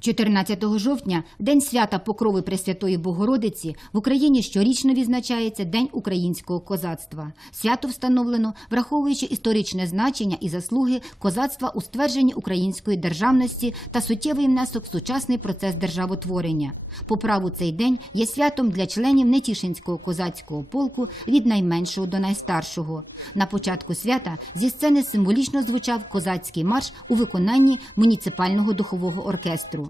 14 жовтня, день свята Покрови Пресвятої Богородиці, в Україні щорічно відзначається День українського козацтва. Свято встановлено, враховуючи історичне значення і заслуги козацтва у ствердженні української державності та суттєвий внесок в сучасний процес державотворення. По праву цей день є святом для членів Нетішинського козацького полку від найменшого до найстаршого. На початку свята зі сцени символічно звучав козацький марш у виконанні муніципального духового оркестру.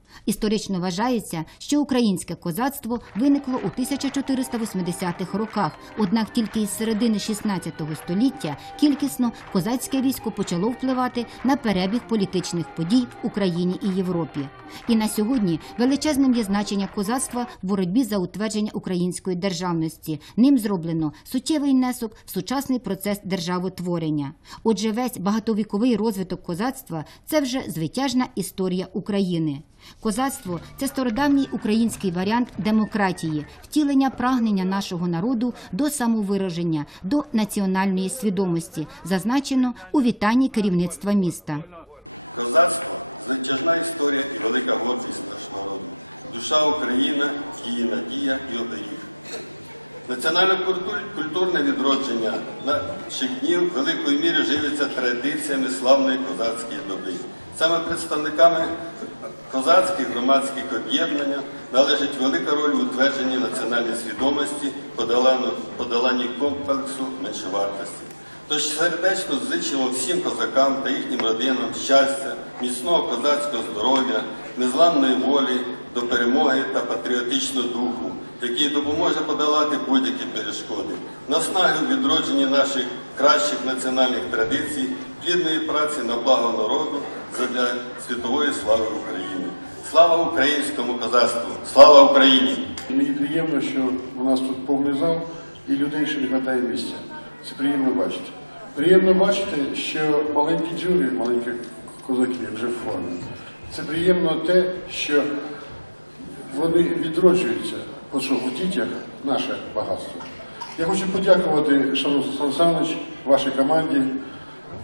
Історично вважається, що українське козацтво виникло у 1480-х роках, однак тільки із середини 16 століття кількісно козацьке військо почало впливати на перебіг політичних подій в Україні і Європі. І на сьогодні величезним є значення козацтва в боротьбі за утвердження української державності. Ним зроблено суттєвий внесок в сучасний процес державотворення. Отже, весь багатовіковий розвиток козацтва це вже звитяжна історія України. Козацтво це стародавній український варіант демократії, втілення прагнення нашого народу до самовираження, до національної свідомості, зазначено у вітанні керівництва міста. Козацтво звитяжна історія і велика гордість нашого народу. Душа Україна, її надія і оберіг. Національно-культурне відродження наших днів великою мірою живиться традиціями славної козацької доби. Саме представниками козацьких громадських об'єднань належить велика роль у утвердженні національної свідомості, подоланні комплексу меншовартості. Тож сердечно зичимо всім козакам та їхнім родинам щастя, міцного козацького здоров'я, незламної волі до перемоги та патріотичного духу, який допоможе подолати будь-які перешкоди, наснаги у відродженні наших кращих національних традицій, плідної праці на благо народу задля світової слави України. Слава українському козацтву! Слава Україні! Мені приємно, що у нас тут повний зал і людей ще не вистачає місця. Це приємно бачити. Приємно бачити, що маленькі джурі, маленькі козаки вже в формі. Це приємно те, що вони відроджуються, от що дітях наше багатство. Я хочу подякувати, шановний Сан Саныч, вашій команді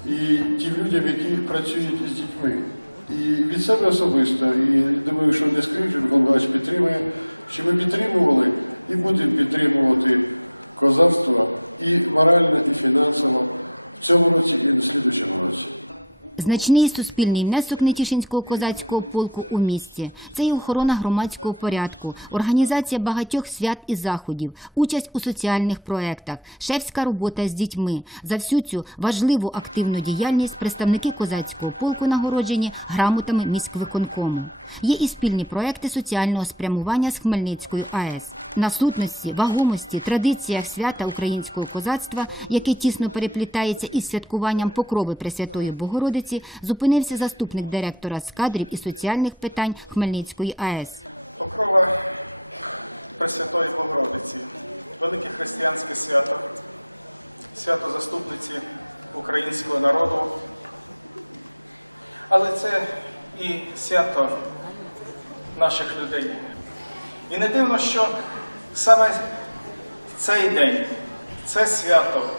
і тим людям, які працюють з дітьми. І від себе особисто, і думаю, що не Микола Миколаївич підтримує, що ми підтримували і будемо підтримувати козацтво і морально, і фінансово в цьому році і на слідчому році. Значний суспільний внесок Нетішинського козацького полку у місті це і охорона громадського порядку, організація багатьох свят і заходів, участь у соціальних проектах, шефська робота з дітьми. За всю цю важливу активну діяльність представники козацького полку нагороджені грамотами міськвиконкому. Є і спільні проекти соціального спрямування з Хмельницькою АЕС. На сутності, вагомості, традиціях свята українського козацтва, яке тісно переплітається із святкуванням покрови Пресвятої Богородиці, зупинився заступник директора з кадрів і соціальних питань Хмельницької АЕС. Покрова Пресвятої Богородиці, велике християнське свято, свято заступниці українського народу. Але це і свято наших людей. І не дивно, що саме цей день, це свято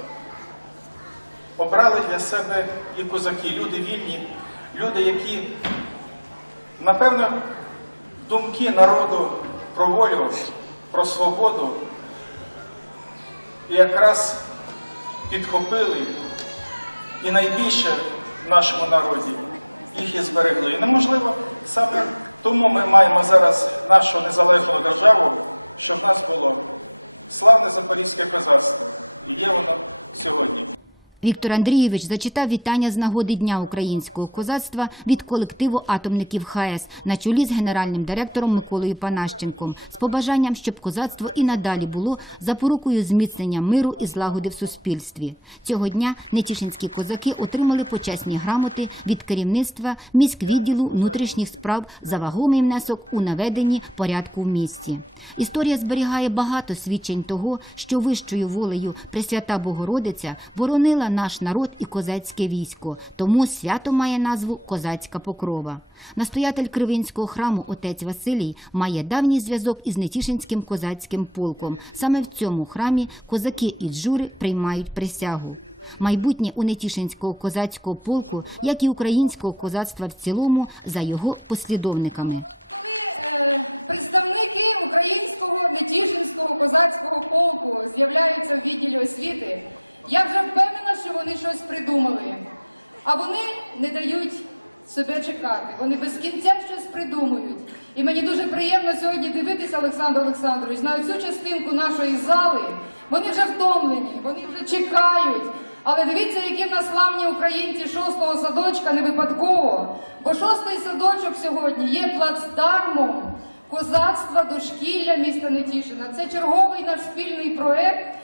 обрали для себе і козаки, люди вільні, люди, які, напевно, думки народу про волю, про свободу якраз підхопили і найбільше в нашому народі їх і зберегли. І неможливо саме тому ми маємо зараз нашу незалежну державу, щоб в нас було славне запорізьке козацтво. І є воно сьогодні. Віктор Андрійович зачитав вітання з нагоди Дня українського козацтва від колективу атомників ХАЕС на чолі з генеральним директором Миколою Панащенком з побажанням, щоб козацтво і надалі було запорукою зміцнення миру і злагоди в суспільстві. Цього дня нетішинські козаки отримали почесні грамоти від керівництва міськвідділу внутрішніх справ за вагомий внесок у наведенні порядку в місті. Історія зберігає багато свідчень того, що вищою волею Пресвята Богородиця боронила наш народ і козацьке військо, тому свято має назву Козацька покрова. Настоятель Кривинського храму отець Василій має давній зв'язок із Нетішинським козацьким полком. Саме в цьому храмі козаки і джури приймають присягу. Майбутнє у Нетішинського козацького полку, як і українського козацтва в цілому, за його послідовниками. Коли е, представники українського Нетішинського козацького полку з'являються в відділі освіти, я вже впевнена, вони щось придумали. А вони не дають себе чекати. Вони без кінця щось придумують. І мені дуже приємно сьогодні дивитися, Олександр Олександрович, на цю частинку нашої зали. Вони вже втомлені, вони вже чекають. Але дивіться, які в нас славні українці шостого садочка не випадково. Бо шостий садочок сьогодні є плацдармом козацтва дошкілля міста Нетішина. Це черговий наш спільний проект.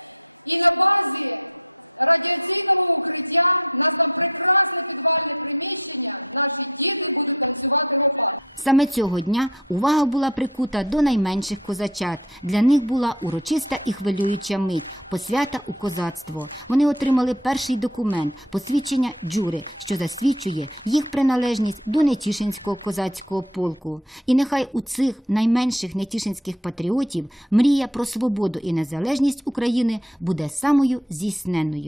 І на базі радіаційного укриття у нас там прекрасне підвальне приміщення. Наші діти будуть танцювати гопак. Саме цього дня увага була прикута до найменших козачат. Для них була урочиста і хвилююча мить посвята у козацтво. Вони отримали перший документ посвідчення джури, що засвідчує їх приналежність до Нетішинського козацького полку. І нехай у цих найменших нетішинських патріотів мрія про свободу і незалежність України буде самою здійсненною.